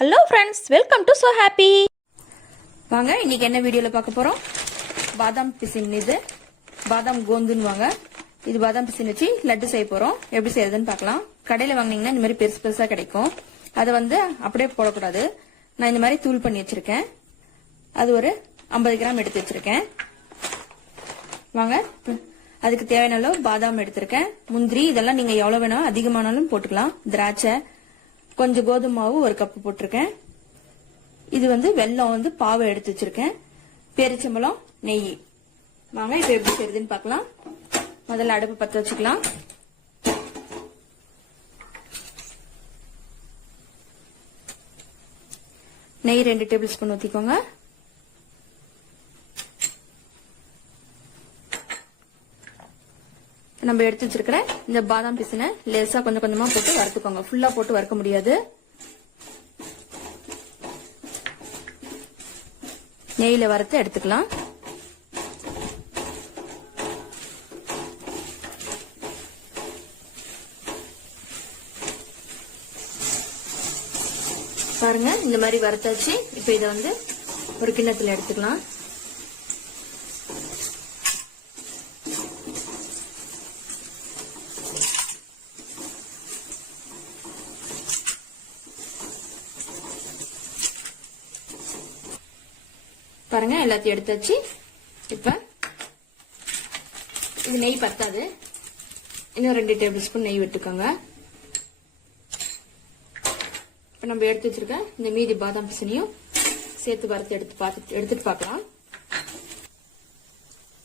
Hello friends welcome to so happy வாங்க இன்னைக்கு என்ன வீடியோவில் பார்க்க போகிறோம் பாதாம் பிசின் இது. பாதாம் கோந்துன்னு வாங்க. இது பாதாம் பிசின் வச்சு லட்டு செய்ய போகிறோம் எப்படி செய்யறதுன்னு பார்க்கலாம். கடையில் வாங்கினீங்கன்னா இந்த மாதிரி பெருசு பெருசாக கிடைக்கும். அதை வந்து அப்படியே போடக்கூடாது. நான் இந்த மாதிரி தூள் பண்ணி வச்சிருக்கேன். அது ஒரு ஐம்பது கிராம் எடுத்து வச்சிருக்கேன். வாங்க அதுக்கு தேவையான அளவு பாதாம் எடுத்திருக்கேன். முந்திரி இதெல்லாம் நீங்கள் எவ்வளோ வேணாலும் அதிகமானாலும் போட்டுக்கலாம். திராட்சை கொஞ்சம் கோதுமை மாவு ஒரு கப்பு போட்டிருக்கேன். இது வந்து வெல்லம் வந்து பாவை எடுத்து வச்சிருக்கேன். பெருச்சம்பளம் நெய். வாங்க இப்ப எப்படி செய்யுதுன்னு பார்க்கலாம். முதல்ல அடுப்பு பத்த வச்சுக்கலாம். நெய் ரெண்டு டேபிள் ஸ்பூன் ஊத்திக்கோங்க. நம்ம எடுத்து வச்சிருக்கிற இந்த பாதாம் பீசனை லேசா கொஞ்சம் கொஞ்சமா போட்டு வறுத்துக்கோங்க. ஃபுல்லா போட்டு வறுக்க முடியாது. நெய்யில வறுத்து எடுத்துக்கலாம். பாருங்க இந்த மாதிரி வறுத்தாச்சு. இப்ப இதை வந்து ஒரு கிண்ணத்துல எடுத்துக்கலாம். பாருங்க எல்லாத்தையும் எடுத்தாச்சு இப்ப இது நெய் பத்தாது. இன்னும் ரெண்டு டேபிள் ஸ்பூன் நெய் விட்டுக்கோங்க. இப்ப நம்ம எடுத்து வச்சிருக்க இந்த மீதி பாதாம் பிசினையும் சேர்த்து வறுத்து எடுத்து பார்த்து எடுத்துட்டு பார்க்கலாம்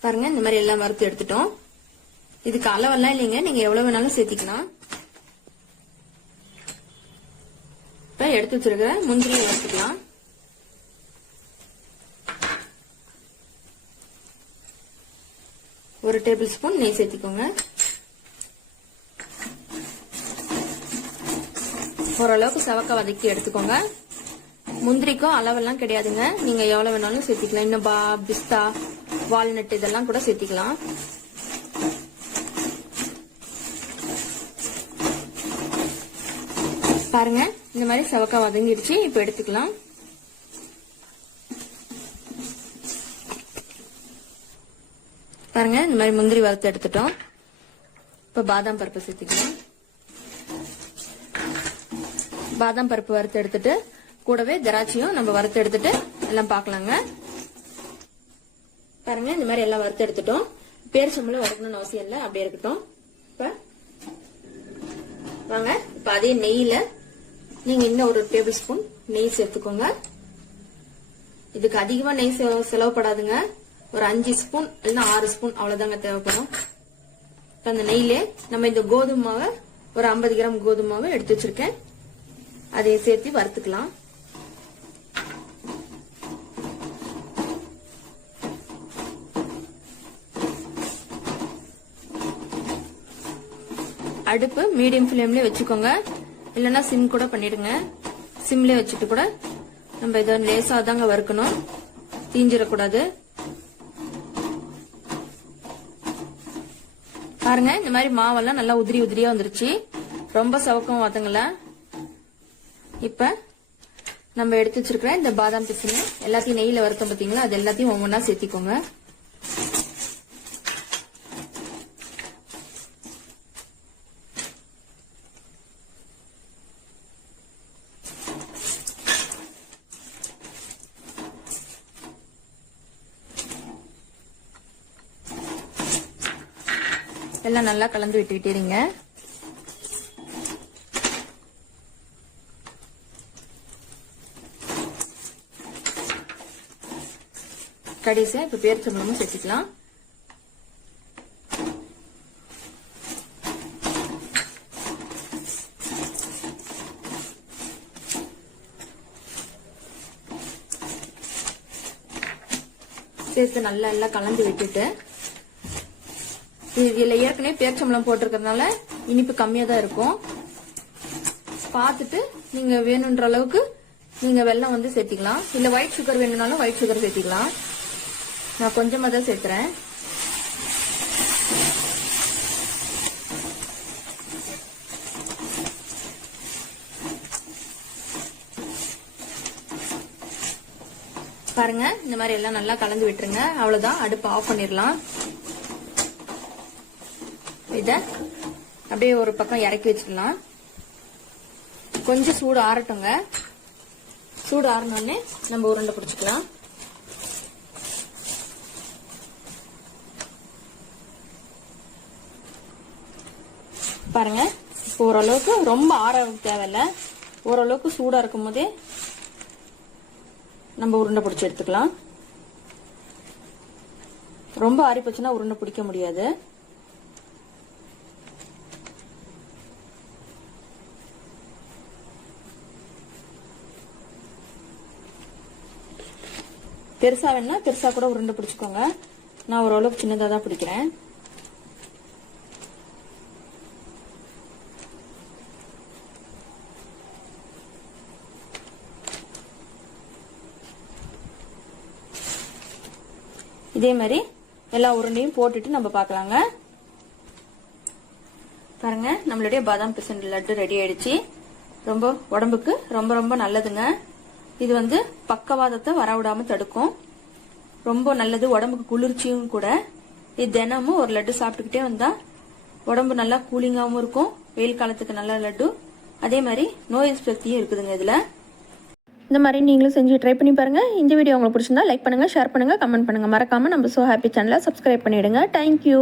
பாருங்க இந்த மாதிரி எல்லாம் வறுத்து எடுத்துட்டோம். இதுக்கு அளவெல்லாம் இல்லைங்க நீங்க எவ்வளவு வேணாலும் சேர்த்திக்கலாம். இப்ப எடுத்து வச்சிருக்க முந்திரியை வறுத்துக்கலாம் ஒரு டேபிள் ஸ்பூன் நெய் சேர்த்திக்கோங்க. ஓரளவுக்கு சவக்க வதக்கி எடுத்துக்கோங்க. முந்திரிக்கும் அளவெல்லாம் கிடையாதுங்க. நீங்க எவ்வளவு வேணாலும் சேர்த்திக்கலாம். இன்னும் பா பிஸ்தா வால்நட் இதெல்லாம் கூட சேர்த்திக்கலாம். பாருங்க இந்த மாதிரி சவக்கா வதங்கிடுச்சு. இப்ப எடுத்துக்கலாம். பாருங்க இந்த மாதிரி முந்திரி வறுத்து எடுத்துட்டோம். இப்ப பாதாம் பருப்பு சேர்த்துக்கலாம். பாதாம் பருப்பு வறுத்து எடுத்துட்டு கூடவே திராட்சையும் நம்ம வறுத்து எடுத்துட்டு எல்லாம் பார்க்கலாங்க. பாருங்க இந்த மாதிரி எல்லாம் வறுத்து எடுத்துட்டோம். பேரிச்சம்பளம் வறுக்கணும்னு அவசியம் இல்லை அப்படியே இருக்கட்டும். இப்ப வாங்க இப்ப அதே நெய்யில நீங்க இன்னும் ஒரு டேபிள் ஸ்பூன் நெய் சேர்த்துக்கோங்க. இதுக்கு அதிகமா நெய் செலவு- செலவுப்படாதுங்க ஒரு அஞ்சு ஸ்பூன் இல்லைன்னா ஆறு ஸ்பூன் அவ்வளவுதாங்க தேவைப்படும். இப்ப அந்த நெய்யிலே நம்ம இந்த கோதுமை மாவை ஒரு ஐம்பது கிராம் கோதுமை மாவை எடுத்து வச்சிருக்கேன். அதையும் சேர்த்து வறுத்துக்கலாம். அடுப்பு மீடியம் ஃப்ளேம்லயே வச்சுக்கோங்க. இல்லைன்னா சிம் கூட பண்ணிடுங்க. சிம்லயே வச்சுட்டு கூட நம்ம இதை லேசா தாங்க வறுக்கணும். தீஞ்சிடக்கூடாது. பாருங்க இந்த மாதிரி மாவெல்லாம் நல்லா உதிரி உதிரியா வந்துருச்சு. ரொம்ப சவக்கம் வதங்கல இப்ப நம்ம எடுத்து வச்சிருக்கிற இந்த பாதாம் பிசினு எல்லாத்தையும் நெய்யில வறுத்தோம் பாத்தீங்களா? அது எல்லாத்தையும் ஒவ்வொன்றா சேர்த்திக்கோங்க. எல்லாம் நல்லா கலந்து விட்டுக்கிட்டே இருங்க கடைசியா இப்ப பேரிச்சம்பளமும் சேர்த்துக்கலாம். சேர்த்து நல்லா எல்லாம் கலந்து விட்டுட்டு இதுல ஏற்கனவே பேர்ச்சம்பளம் போட்டிருக்கிறதுனால இனிப்பு கம்மியா தான் இருக்கும். பார்த்துட்டு நீங்க வேணுன்ற அளவுக்கு நீங்க வெல்லம் வந்து சேர்த்திக்கலாம். இல்ல ஒயிட் சுகர் வேணும்னாலும் ஒயிட் சுகர் சேர்த்திக்கலாம். நான் கொஞ்சமா தான் சேர்த்துறேன் பாருங்க இந்த மாதிரி எல்லாம் நல்லா கலந்து விட்டுருங்க. அவ்வளவுதான். அடுப்பு ஆஃப் பண்ணிடலாம். இதை அப்படியே ஒரு பக்கம் இறக்கி வச்சிடலாம். கொஞ்சம் சூடு ஆறட்டுங்க. சூடு ஆறினோடனே நம்ம உருண்டை பிடிச்சிக்கலாம். பாருங்க இப்போ ஓரளவுக்கு ரொம்ப ஆற தேவையில்ல. ஓரளவுக்கு சூடா இருக்கும் போதே நம்ம உருண்டை பிடிச்சி எடுத்துக்கலாம். ரொம்ப ஆறி போச்சுன்னா உருண்டை பிடிக்க முடியாது. பெருசா வேணா பெருசா கூட உருண்டை பிடிச்சுக்கோங்க. நான் ஓரளவுக்கு சின்னதா தான் பிடிக்கிறேன். இதே மாதிரி எல்லா உருண்டையும் போட்டுட்டு நம்ம பார்க்கலாங்க. பாருங்க நம்மளுடைய பாதாம் பிசன் லட்டு ரெடி ஆயிடுச்சு. ரொம்ப உடம்புக்கு ரொம்ப ரொம்ப நல்லதுங்க. இது வந்து பக்கவாதத்தை வரவிடாம தடுக்கும். ரொம்ப நல்லது உடம்புக்கு குளிர்ச்சியும் கூட. இது தினமும் ஒரு லட்டு சாப்பிட்டுக்கிட்டே வந்தா உடம்பு நல்லா கூலிங்காகவும் இருக்கும். வெயில் காலத்துக்கு நல்ல லட்டு. அதே மாதிரி நோய் சக்தியும் இருக்குதுங்க இதுல. இந்த மாதிரி நீங்களும் செஞ்சு ட்ரை பண்ணி பாருங்க. இந்த வீடியோ உங்களுக்கு பிடிச்சிருந்தா லைக் பண்ணுங்க ஷேர் பண்ணுங்க கமெண்ட் பண்ணுங்க. மறக்காம நம்ம சோ ஹாப்பி சேனலை சப்ஸ்கிரைப் பண்ணிடுங்க. Thank you